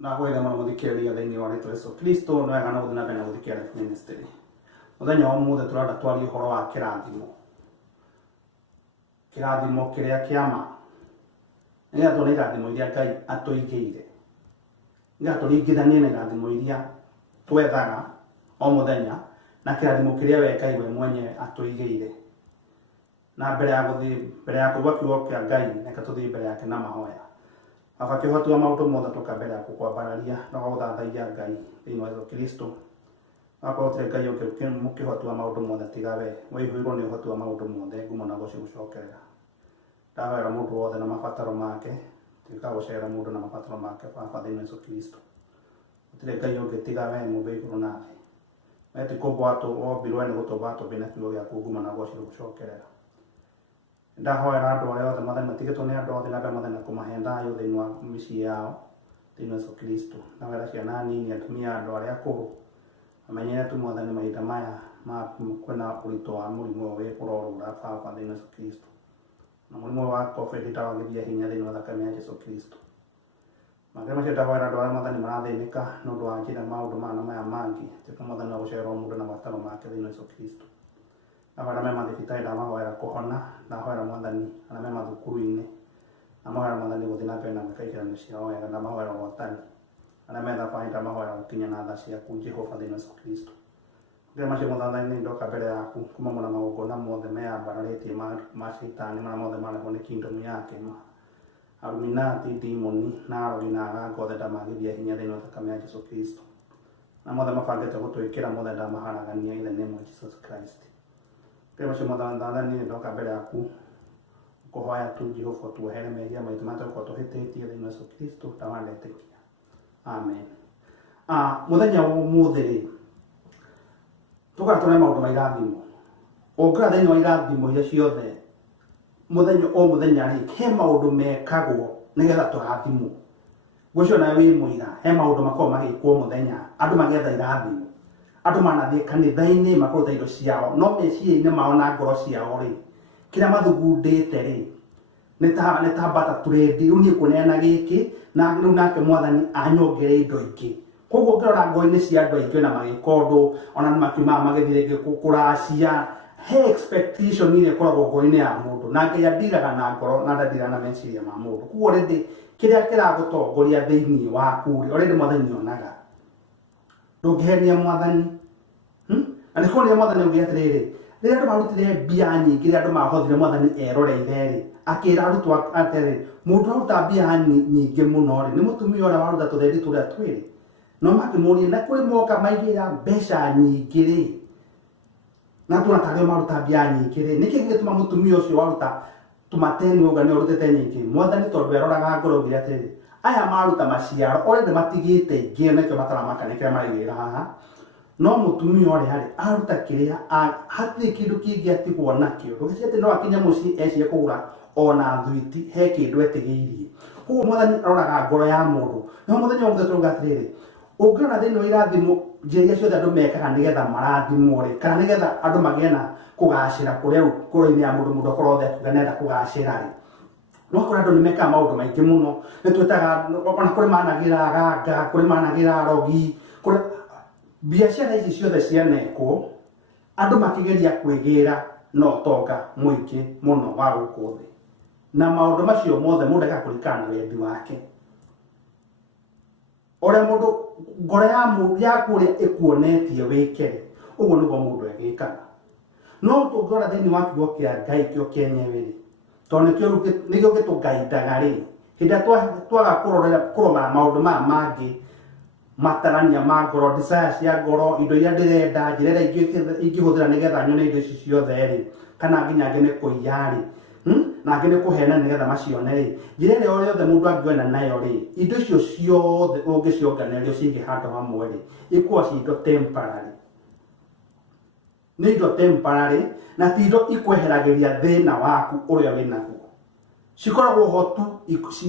na kwenda mana muthikĩrĩria thĩinĩ wa rĩtwa Yesu Kristo nĩ wega na gũthiĩ na mbere na gũthikĩrĩria ministry. Mũthenya wa ũmũthĩ tũrenda twarie ũhoro wa kĩrathimo. Kĩrathimo kĩrĩa kĩa ma. Nĩgetha tuone irathimo iria Ngai atũigĩire. Nĩgetha tũringithanie na irathimo iria twethaga o mũthenya na kĩrathimo kĩrĩa we Ngai we mwenyewe atũigĩire. Na mbere ya kũigua kiugo kĩa Ngai reke tũthiĩ mbere yake na mahoya. Baba kĩhoti wa maũndũ mothe tũka mbere yaku kwambararia na gũthathaiya Ngai thĩinĩ wa Yesu Kristo. Akorwo tũrĩ Ngai ũkĩhoti wa maũndũ mothe tiga we wĩihũirwo nĩ ũhoti wa maũndũ mothe ngumo na gũcokerera. Ndahoera mũndũ wothe na mabataro make tuĩka gũcerera mũndũ na mabataro make Baba thĩinĩ wa Yesu Kristo. Gũtirĩ Ngai ũngĩ tiga we mũmbe igũrũ na thĩ. We ti kũmbwo wombirwo nĩ gũtũmba tũmbĩ na kiugo gĩaku ngumo na gũcokerera. Ndahoera andũ arĩa othe mathani matigĩtwo nĩ andũ othe na mbere mathani kũmahe thayũ thĩinĩ wa mĩciĩ yao thĩinĩ wa Yesu Kristo. Ndahoera ciana nini atumia andũ arĩa akũrũ amenyere tu mwathani mahinda maya kwĩna ũritũ wa mũrimũ ũyũ ũrorũra Baba thĩinĩ wa Yesu Kristo. Na mũrimũ wa COVID ndawagithia hinya thĩinĩ wa thakame ya Yesu Kristo. Magĩrĩ macio ndahoera andũ arĩa mathani marathĩnĩka nĩ ũndũ wa njĩra maũndũ maya mangĩ tuĩka mathani wa gũcerera mũndũ na mabataro make thĩinĩ wa Yesu Kristo. Ndahoera me mathibitarĩ ndamahoera kũhona, ndahoera mwathani arĩa me mathukuru-inĩ, ndahoera mwathani gũthiĩ na mbere na gwĩka igeranio ciao wega, ndamahoera ũhotani arĩa me thabarĩ ndamahoera gũkinya na tha ciaku Jehova thĩinĩ wa Yesu Kristo. Ngĩra macio mwathani ndoka mbere yaku kumana na magongona mothe meyambararĩtie ma Shaitani marĩa mothe marehwo nĩ kingdom yake Illuminati, demoni na arori na aganga othe ndamagithia hinya thĩinĩ wa thakame ya Yesu Kristo. Na mothe mabangĩte gũtwĩkĩra mothe ndamaharagania in the name of Jesus Christ. Ngĩra macio mwathani ndoka mbere yaku kũhoya tu Jehova tuohere mehia maitũ marĩa tũkorwo tũhĩtĩtie thĩinĩ wa Yesu Kristo ndawandetĩkia. Amen. Mũthenya wa ũmũthĩ rĩ tũkorwo tũrĩ maũndũ ma irathimo. Ũngĩra thĩinĩ wa irathimo iria ciothe mũthenya o mũthenya rĩ he maũndũ mekagwo nĩgetha tũrathimwo. Ngwĩciria nawe wĩ mũira he maũndũ makoragwo magĩkwo mũthenya andũ magĩetha irathimo. Andũ manathiĩ kanitha-inĩ makũruta indo ciao no meciria-inĩ mao na ngoro ciao rĩ kĩrĩa mathugundĩte rĩ nĩ ta mbata tũrendi rĩu niĩ kũneana gĩkĩ na rĩu nake mwathani anyongere indo ingĩ. Koguo ũngĩrora ngoro-inĩ cia andũ aingĩ na magĩka ũndũ ona nĩ makiumaga magĩthiĩ rĩngĩ kũracia he expectation iria ĩkoragwo ngoro-inĩ ya mũndũ na Ngai andiraga na ngoro na ndandiraga na meciria ma mũndũ. Koguo rĩndĩ kĩrĩa kĩragũtongoria thĩinĩ waku rĩ already mwathani onaga. Ndũngĩhenia mwathani. Na nĩ kuonania mwathani ũngĩ atĩrĩrĩ rĩrĩa andũ marutire mbia nyingĩ rĩrĩa andũ mahothire mwathani eroreire rĩ akĩra arutwo atĩrĩ mũndũ aruta mbia nyingĩ mũno rĩ nĩ mũtumia ũrĩa waruta tũtheri tũrĩa twĩrĩ. No makĩmũria na kũrĩ moka maigĩra mbeca nyingĩ rĩ na tuona tarĩo maruta mbia nyingĩ rĩ nĩkĩ gĩtũma mũtumia ũcio waruta tũmateni ũguo nĩ ũrutĩte nyingĩ. Mwathani tondũ eroraga ngoro ũgire atĩrĩ aya maruta maciaro already matigĩte ingĩ nakĩo mataramaka nĩkĩo maraigĩra haha. No mũtumia ũrĩa rĩ aruta kĩrĩa hatirĩ kĩndũ kĩngĩ atigwo nakĩo. Ndũgĩcirie atĩ no akinye mũciĩ ecirie kũgũra ona thwiti he kĩndũ etigĩirie. Koguo mwathani aroraga ngoro ya mũndũ. No mũthenya ũmwe tũrauga atĩrĩrĩ ũngĩona thĩinĩ wa irathimo njĩra iria ciothe andũ mekaga nĩgetha marathimwo rĩ kana nĩgetha andũ magĩe na kũgacĩra kũrĩa ngoro-inĩ ya mũndũ akorwo othe akiuga nĩenda kũgacĩra rĩ no kũrĩ andũ nĩ mekaga maũndũ maingĩ mũno nĩ twĩtaga ona kũrĩ managĩra aganga kũrĩ managĩra arogi biacara ici ciothe cianekwo andũ makĩgeria kwĩgĩra na ũtonga mũingĩ mũno wa gũkũ thĩ na maũndũ macio mothe mũndũ ekaga kũringana na wendi wake. Ũrĩa mũndũ ngoro yaku ũrĩa ĩkuonetie wĩke ũguo nĩguo mũndũ egĩkaga. No tũngĩrora thĩinĩ wa kiugo kĩa Ngai kĩo kĩenyewe rĩ tondũ nĩkĩo gĩtũgaindaga rĩ hĩndĩ ĩrĩa twaga kũrora maũndũ maya mangĩ matarania ma ngoro desire cia ngoro indo iria ndĩrenda njĩra ĩrĩa ingĩhũthĩra nĩgetha nyone indo ici ciothe rĩ kana nginya angĩ nĩ kũiya rĩ na angĩ nĩ kũheana nĩgetha macione rĩ njĩra ĩrĩa yothe mũndũ angĩona nayo rĩ indo icio ciothe ũngĩcionganĩrĩrio ciĩge handũ hamwe rĩ ikorwo ci indo temporary. Nĩ indo temporary na ti indo ikweheragĩria thĩna waku ũrĩa wĩnaguo. Cikoragwo ho tu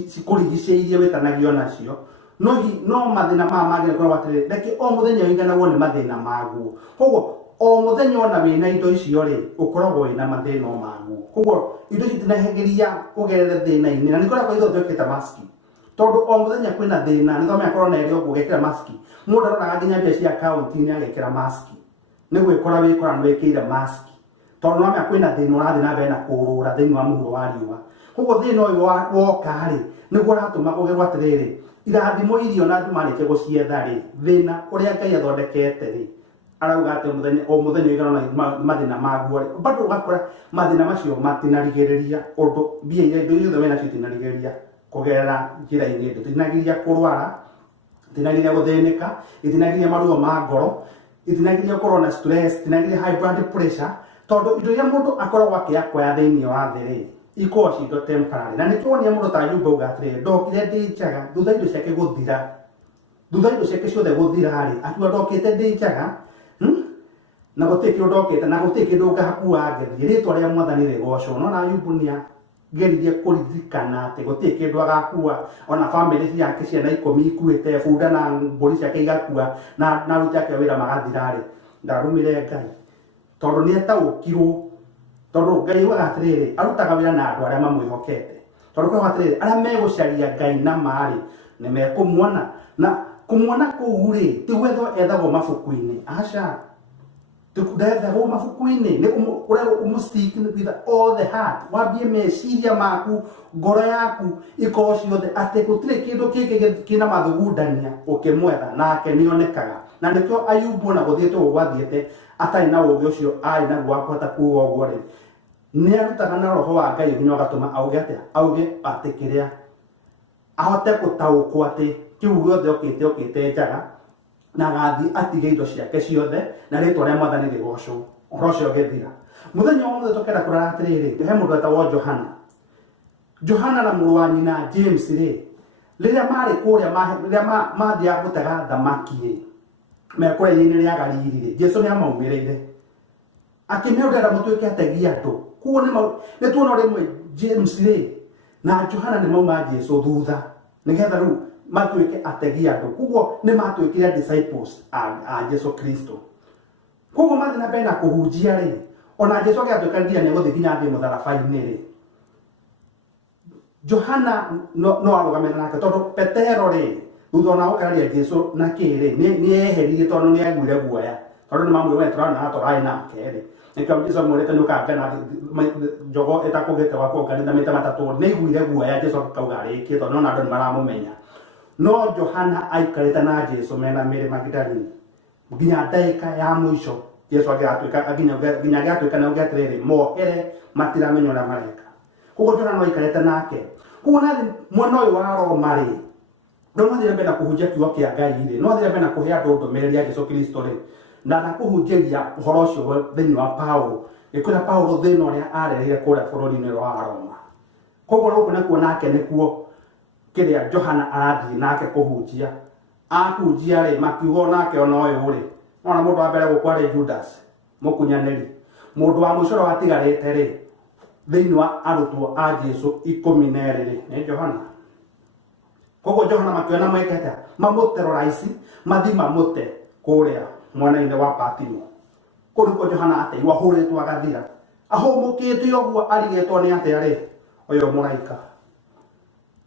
cikũrigicĩirie wĩtanagio nacio no mathĩna maya mangĩ nĩkoragwo atĩrĩrĩ reke o mũthenya wĩiganagwo nĩ mathĩna maguo. Koguo o mũthenya ona wĩna indo icio rĩ ũkoragwo wĩna mathĩna maguo. Koguo indo ici itinahĩgĩria ũgerere thĩna-inĩ na nĩkoragwo ithuothe twĩkĩte maski tondu o muthenya kwina thina ni thome akorwo na rio gugekira mask mundu aroraga nginya mbia cia account ni agekira mask ni gwikora wikora no wikira mask tondu no kwina thina urathi na mbere na kurura thiini wa muhuro wa riua koguo thina uyu woka ri niguo ratuma gugerwa atiriri irathimo irio na andu marike gucietha ri thina uria Ngai athondekete ri arauga ati muthenya igana mathina maguo ri bado ugakora mathina macio matinarigiriria undu mbia iria indo wena cio tinarigiriria kugerera njira-ini ndu tinagiriria kurwara tinagiriria guthinika itinagiriria maruo ma ngoro itinagiriria gukorwo na stress tinagiriria high blood pressure tondu indo iria mundu akoragwo akiakoya thiini wa thi ri ikorwo ci indo temporary na nituonia mundu ta Ayubu uga atiri ndokire ndi njaga thutha indo ciake guthira thutha indo ciake ciothe guthira ri atua ndokite ndi njaga na gutiki ndokite na gutiki ndu ngahakua ngethi ritwa ria mwathani rigocwo no na Ayubu nia geririe kuririkana ati gutiki ndu agakua ona family yake ciana 10 ikuite bunda na mburi ciake igakua na aruti ake wira magathira ri ndarumire Ngai tondu ni etaukirwo tondu Ngai wagatiriri arutaga wira na andu aria mamwihokete tondu kwa atiriri aria megucaria Ngai na mari ni mekumuona na kumuona kuu ri ti gwetho ethagwo mabuku-ini aca tukudethagwo mabuku-ini ni uria umuseek with all the heart wambie meciria maku ngoro yaku ikorwo ciothe ati gutire kindu kiki kina mathugundania ukimwetha nake nionekaga na nikio Ayubu na guthiete gwathiete atari na ugi ucio ai na gwakota kuwa uguo ri ni arutaga na roho wa Ngai nginya agatuma auge ati kiria ahote gutaukwo ati kiu giothe okite njaga na gathi atige indo ciake ciothe na ritwa ria mwathani rigocwo uhoro ucio githira muthenya wothe tukenda kurara atiriri he mundu etagwo Johana na muru wa nyina James ri riria mari kuria riria mathia gutega thamaki ri mekura-ini ria Galili ri Jesu ni amaumirire akimeuria mutuike ategi andu kuo ni tuona rimwe James ri na Johana ni mauma Jesu thutha nigetha riu matuike ategi andu kuguo ni matuikire disciples a Jesu Kristo kuguo mathi na mbere na kuhunjia ri ona Jesu agatuikanithia ni guthi nginya thi mutharabai-ini ri Johana no arugamira nake tondu Petero ri thutha ona gukararia Jesu na kiri ni eheririe tondu ni aiguire guoya tondu ni mamwire turana atorai nake ri nikao Jesu amwirite ni ukangana njogo itakugite wakuonganitha maita matatu ni aiguire guoya Jesu akauga arikie tondu ona andu ni maramumenya no Johana aikarite na Jesu mena Mary Magdalene nginya ndagika ya mwisho Jesu agatuika nginya agatuika na ugatiriri mohere matiramenya uria mareka kuguo Johana no aikarite nake kuguo nathi mwana uyu wa Roma ri no nathi mbere na kuhunjia kiugo kia Ngai ri no nathi mbere na kuhe andu ndumiriri ya Jesu Kristo ri na kuhunjiria uhoro ucio thiini wa Paulo ikwira Paulo thina uria arereire kuria bururi-ini rwa Roma kuguo ruku nakuo nake nikuo kiria Johana arathii nake kuhunjia ahunjia ri makiugo nake ona uyu ri ona mundu wa mbere gukwari Judas mukunyaniri mundu wa mucoro watigarite ri thiini wa arutwo a Jesu 12 ri ni Johana koguo Johana makiona mwekete mamuterrorize mathi mamute kuria mwana-ini wa Patimo kuruko Johana ateirwo ahuritwo agathira ahumukite uguo arigetwo ni atia ri uyu muraika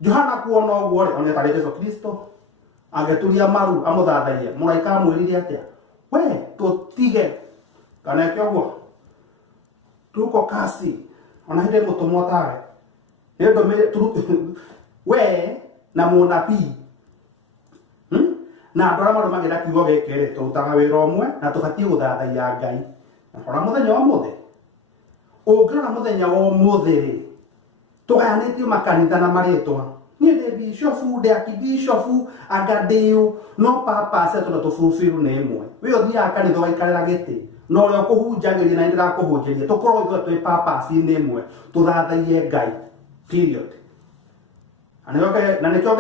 Johana kuona uguo ri ona tari Jesu Kristo ageturia maru amuthathaie muraika amwirire atia we tutige kana kioguo tuko kasi ona hinde mutumwo tawe nindo we na munabii na andu aria marumagira kiugo giki ri turutaga wira umwe na tubatie guthathaia Ngai ona muthenya wa muthe ungirora muthenya wa muthe ri tugayanitio makanitha na maritwa ni ndi bishofu ndi akibishofu agadiu no papa aseto na tufulfill ni imwe we othia kanitha waikarira giti no rio kuhunjagiria na ndira kuhunjiria tukorwo ithuĩ twi papa si ni imwe tuthathaie Ngai period na nikio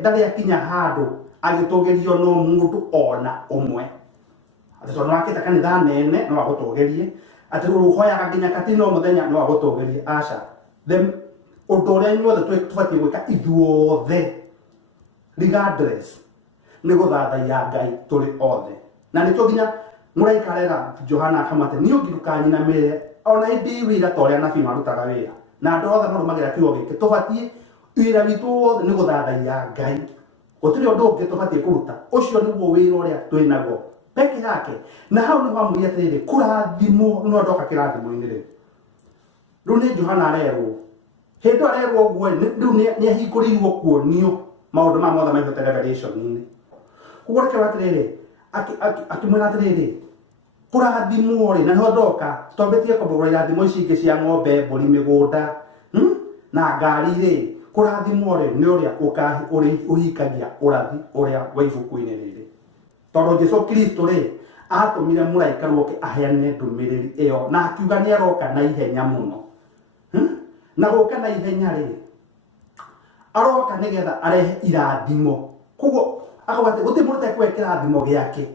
ndari akinya handu agitugerio no mundu ona umwe ati tondu akita kanitha nene no agutugerie ati ruhoyaga nginya katino muthenya no agutugerie aca them undu uria inyuothe tubatie gwika ithuothe regardless ni guthathaia Ngai turi othe na nikio nginya muraikarera Johana akamate ni ungiruka nyina mere ona indi wira toria nabii marutaga wira na andu othe marumagira kiugo giki tubatie wira witu wothe ni guthathaia Ngai gutiri undu ungi tubatie kuruta ucio niguo wira uria twinaguo peke yake na hau ni hamuri atiriri kurathimo no ndoka kirathimo-ini riu ni Johana arerwo hindu arerwo uguo riu ni ahingũrĩirwo kuonio maundu ma mothe maitũ revelation-ini kuguo reke atiriri akimwira atiriri kurathimo ri na no ndoka tombetie kũgũra irathimo ici ingĩ cia ng'ombe mbũri mĩgũnda na ngari ri kurathimo ri ni uria uhikagia urathi uria wa ibuku-ini riri tondu Jesu Kristo ri atumire muraika ruoke aheane ndumiriri iyo na akiuga ni aroka na ihenya muno na guka na ihenya ri aroka nigetha arehe irathimo kuguo akawate guti murute kwe kirathimo giake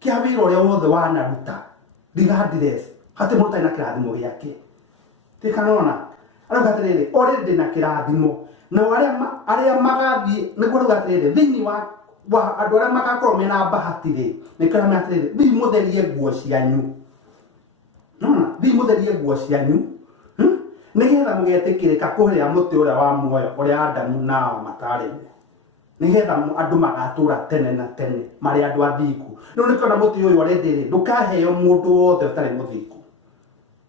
kia wira uria wothe wanaruta regardless hati murute na kirathimo giake tikanona arauga atiriri already na kirathimo na aria magathie niguo rauga atiriri thiini wa andu aria magakorwo mena bahati ri nikana atiriri thii mutherie nguo cianyu nona thii mutherie nguo cianyu nigetha mugetikirika kuria muti uria wa muoyo uria Adamu nao matarire nigetha andu magatura tene na tene mari andu athiku riu nikiona muti uyu already ri ndukaheo mundu wothe utari muthiku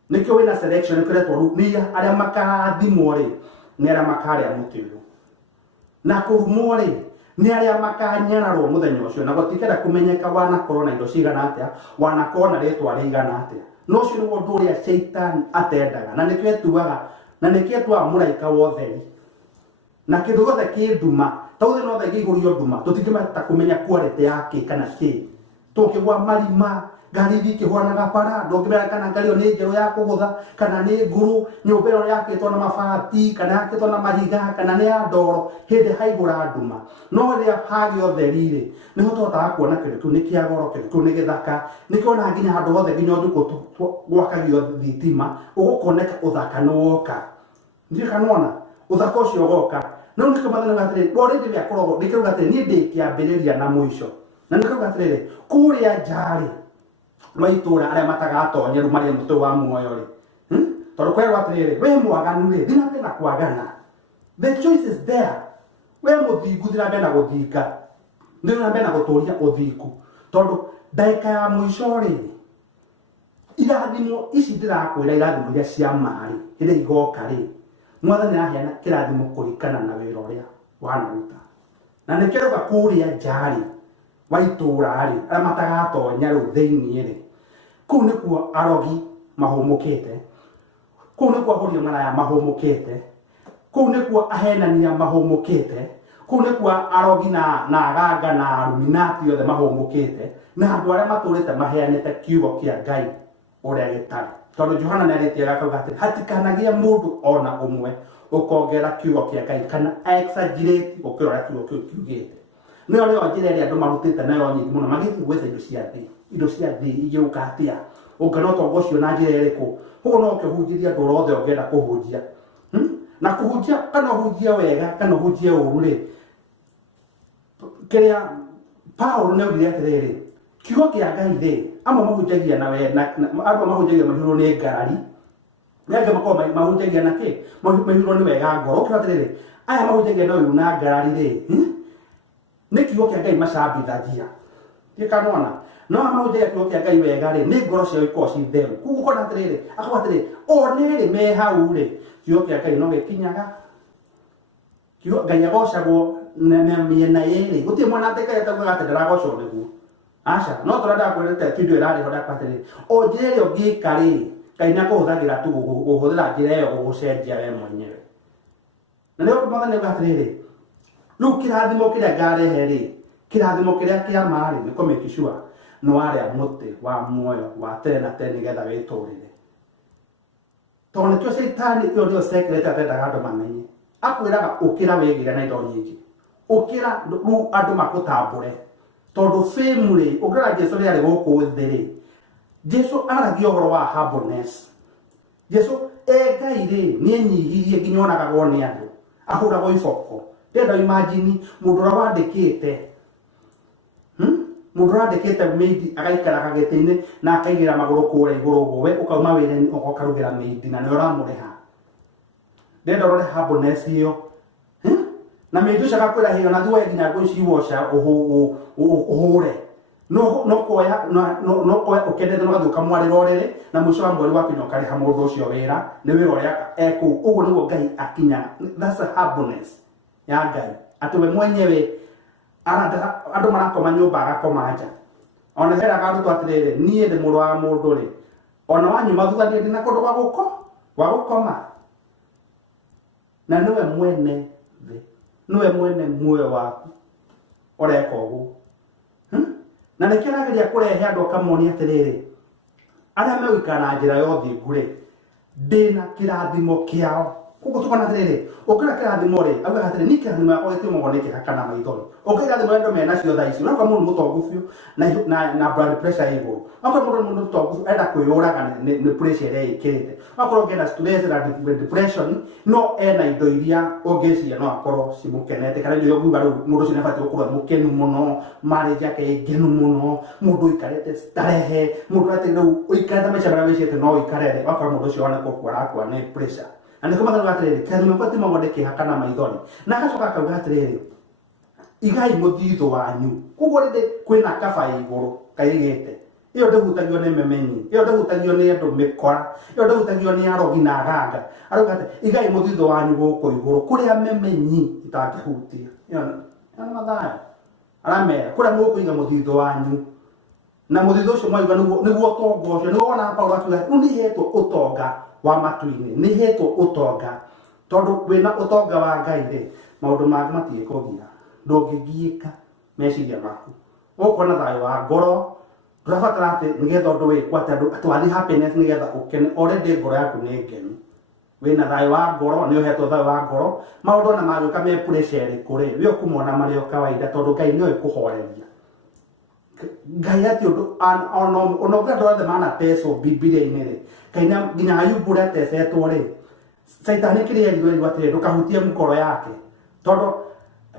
nikio wina selection nikuretwo ru ni aria makathimwo ri ni aria makaria muti uyu na kurumwo ri ni aria makanyararwo muthenya ucio na gutikenda kumenyeka wanakorwo na indo cigana atia wanakorwo na ritwa rigana atia no ucio niguo undu uria Satan atendaga na nikio etuaga na nikio etuaga muraika wotheri na kindu gothe kinduma tauthe no thegi igurio nduma tutingimata kumenya quality yake kana ki tukigwa marima ngari ikihwanaga bara ndongimera kana ngari yo ni njeru ya kugutha kana ni nguru nyumba ĩyo yakĩtwo na mabati kana yakĩtwo na mahiga kana ni ya ndoro hindi haigura nduma no ria hagi otheri ri ni hototaga kuona kindu kiu ni kia goro kindu kiu ni githaka ni kiona nginya handu hothe nginya nduko gwakagio thitima ugukoneka uthaka ni woka ndi kanona uthaka ucio goka no ni kamathana gatire bore ndi ya korogo ndikiruga atire ni ndi kiambiriria na muico na nikiruga atire kuria njari maitura aria matagatonyeru mari mutu wa muoyo ri tondu kwerwo atiriri we mwaganu ri thina mbena kwagana the choice is there we muthingu thina mbena guthinga thina mbena guturia uthingu tondu ndaika ya muico ri irathimo ici ndirakwira irathimo iria cia mari hindi igoka ri mwathani aheana kirathimo kurikana na wira uria wanaruta na nikiruga kuria njari waitura ri aria matagatonya riu thiini ri kuu nikuo arogi mahumukite kuu nikuo ahoria maraya mahumukite kuu nikuo ahenania mahumukite kuu nikuo arogi na aganga na aruminati othe mahumukite na andu aria maturite maheanite kiugo kia Ngai uria gitari tondu Johana naritie akauga ati hatikanagia mundu ona umwe ukongera kiugo kia Ngai kana exaggerate ukirora kiugo kiu kiugite no leo njira iria andu marutite nayo nyingi muno magithi gwetha indo cia thi igiuka atia ukana to gocio na njira iriku hugo no kihunjiria andu rothe ongenda kuhunjia na kuhunjia kana hunjia wega kana hunjia uru ri kiria Paulo ne ugire atiriri kiugo kia Ngai ri amwe mahunjagia na we na andu mahunjagia mahiro ni ngari nenge makoma mahunjagia na ki mahiro ni wega ngoro kira atiriri aya mahunjagia na uyu na ngari ri ni kiugo kia Ngai macambithagia tikanona no mahunjagia kiugo kia Ngai wega ri ni ngoro cio ikorwo ci theru kuguo kona atiriri akauga atiriri o niri me hau ri kiugo kia Ngai no gikinyaga kiugo Ngai agocagwo na miena yeri gutie mwana ateka yataguga ati ndaragocwo niguo aca no turenda kwirite kindu irari hoda kwatiri o njira iyo ngika ri Ngai nakuhuthagira tu guhuthira njira iyo gugucenjia we mwenyewe na ndio kumathana ni atiriri riu kirathimo kiria ngarehe ri kirathimo kiria kia mari ni kumake sure no aria muti wa muoyo wa tene na tene nigetha witurire tondu kio Satan iyo ndio secret atendaga andu mamenye akwiraga ukira wigire na indo nyingi ukira ru andu makutambure tondu fame ri ukira Jesu ri ari guku thiri Jesu aragio horo wa humbleness Jesu Ngai ri ni enyihirie nginya onagagwo ni andu ahuragwo iboko ndenda imagine mundu ura wandikite mundu wandikite meidi agaikara kagete-ini na akaigira maguru kure iguru gwe ukauma wire ukarugira meidi na ni uramureha ndenda rore happiness iyo na me ndusha kakwira hiyo na thuwe nginya gwiciwosha uhure no koya no koya ukendete no gathuka mwari rorere na mwisho wa mweri waku nyokari ha mundu ucio wira ni wira uria eku uguo niguo Ngai akinya. That's a happiness ya Ngai ati we mwenyewe andu marakoma nyumba agakoma nja ona hera garutu atiriri nie ndi muru wa mundu ri ona wanyuma thuthanie ndina kundu gwa gukoma na niwe mwene thi niwe mwene muoyo waku ureka uguo na nikirageria kurehe andu akamoni atiriri aria megwikara na njira yothe ngure ndina kirathimo kiao kuko tukana atiriri ukira kirathimo ri auga atiriri ni kirathimo yakwa gitimo niki hakana maithori ukira kirathimo endo mena cio thaici na kwa mundu mutongu biu na blood pressure iguru akwa mundu mutongu enda kwiyuraga ni pressure ire ikirite akwa ngenda stress na depression no ena indo iria ungicia no akorwo cimukenete kana ndio nguga ru mundu cine bati gukorwo mukenu muno marriage yake igenu muno mundu ikarete starehe mundu ati ru uikarete maisha bara wicete no ikarere akwa mundu cio wana kukwara kwa ni pressure ande kama thana atiriri kirathimo kwati mawonde kihakana maithori na agacoka akauga atiriri igai muthitho wanyu kuguo rinde kwina kaba iguru kaigite iyo ndihutagio ni memenyi iyo ndihutagio ni andu mikora iyo ndihutagio ni arogi na ganga arauga ati igai muthitho wanyu guku iguru kuria memenyi itangihutia iyo ana mathaya aramera kuria mukuiga muthitho wanyu na muthitho ucio mwaiga niguo utonga ucio niguo wona Paulo akiuga nihetwo utonga wa matuini nihetwo utonga tondu wina utonga wa Ngai ri maundu mangi matigikugira ndungigiika meciria maku ukona thayo wa ngoro turabatara ati nigetha undu wikwo ati andu atwathi happiness nigetha ukene already ngoro yaku ni ngenu wina thayo wa ngoro ni uhetwo thayo wa ngoro maundu na magwika me pressure kuri wi ukumona mari o kawaida tondu Ngai ni ikuhoreria Ngai ati undu ono ga ndothe mana teso Biblia-ini ri kaina nginya Ayubu ria tesetwo ri Saitani kiria rirwe atiri ndukahutie mukoro yake tondu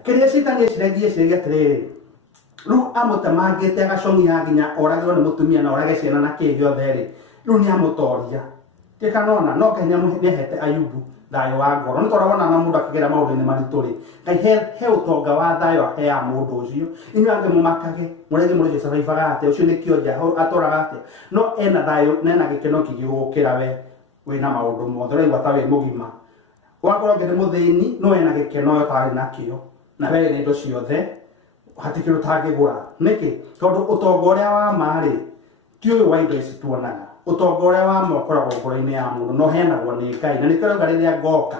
kiria Saitani eciragia atiriri riu amutemangite agacong'ia nginya oragirwo ni mutumia na orage ciana na kii giothe ri riu ni amutoria tikanona no Ngai niahete Ayubu thayo wa ngoro ni twarabona na mundu akigera maundu-ini maritu ri Ngai he utonga wa thayo hea mundu ucio inyu angi mumakage murege muri survivaga ate ucio ni kionja atoraga ate no ena thayo nena gikeno kigigukira we wina maundu mothe uraigua ta wi mugima wakorwo ngende muthini no ena gikeno tari nakio na we ni indo ciothe hatikiro tangigura niki tondu utonga uria wa mari ti uyu wa indo ici tuonaga utonga uria wa mokoragwo ngoro-ini ya mundu no henagwo ni Ngai na nikirauga riria ngoka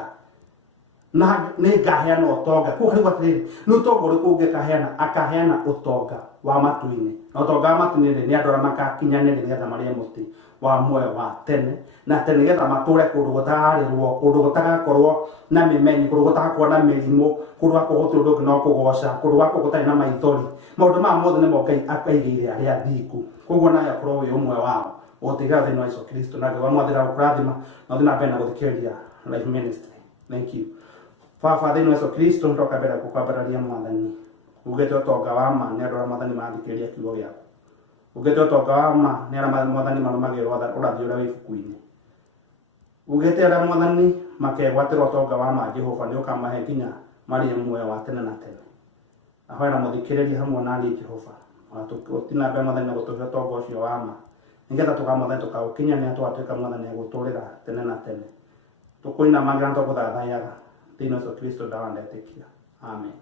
na ni ngaheana utonga ku hari gwatiriri ni utonga uriku ungikaheana akaheana utonga wa matu-ini na utonga wa matu-ini ni andu aria makakinyanire nigetha marie muti wa muoyo wa tene na tene nigetha mature kundu gutaharirwo kundu gutagakorwo na mimenyi kundu gutagakorwo na mirimu kundu gakuhutia undu ungi no kugoca kundu gaku gutari na maithori maundu maya mothe nimo Ngai akaigire aria thiku koguo nawe akorwo wi umwe wao utiga thini wa Yesu Kristo na Ngai wamwathira gukurathima na thina mbere na guthikiriria Life Ministry. Thank you. Baba thini wa Yesu Kristo ndoka mbere gukwambararia mwathani ugete utonga wa ma ni andu aria mwathani mathikiriria kiugo giaku ugete utonga wa ma ni aria mwathani marumagirwo urathi uria wi ibuku-ini ugete aria mwathani makegwatira utonga wa ma Jehova ni ukamahe nginya marie muoyo wa tene na tene ahoya na muthikiriria hamwe nani Jehova utina mbere mwathani na gutuhe utonga ucio wa ma nigetha tukamwathani tukaukinyania twatuika mwathani aguturira tene na tene tukuina mangira tukuthathayaga thini wa Yesu Kristo ndawa ndetikia amen.